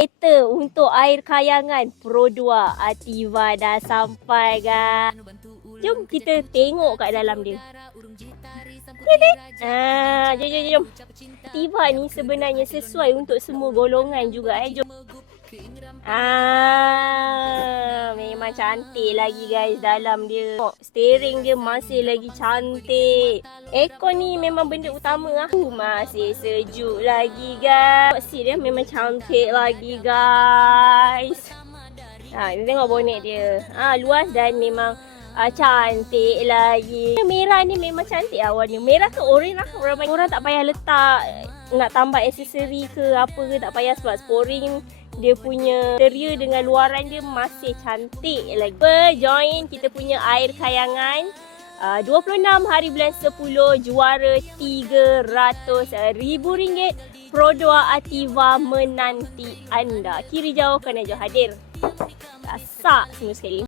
Kereta untuk air kayangan Pro 2 Ativa dah sampai guys. Jom kita tengok kat dalam dia. Jom. Ativa ni sebenarnya sesuai untuk semua golongan juga jom. Memang cantik lagi guys dalam dia. Steering dia masih lagi cantik. Aircon ni memang benda utama lah. Masih sejuk lagi guys. Seat dia memang cantik lagi guys. Kita tengok bonet dia. Luas dan memang cantik lagi. Merah ni memang cantik lah warna. Merah ke oren lah. Orang tak payah letak nak tambah aksesori ke apa ke, tak payah sebab sporing dia punya interior dengan luaran dia masih cantik lagi. Join kita punya air kayangan 26 hari bulan 10 juara RM300,000. Pro 2 Ativa menanti anda. Kiri jauh, kanan jauh hadir. Rasak semua sekali.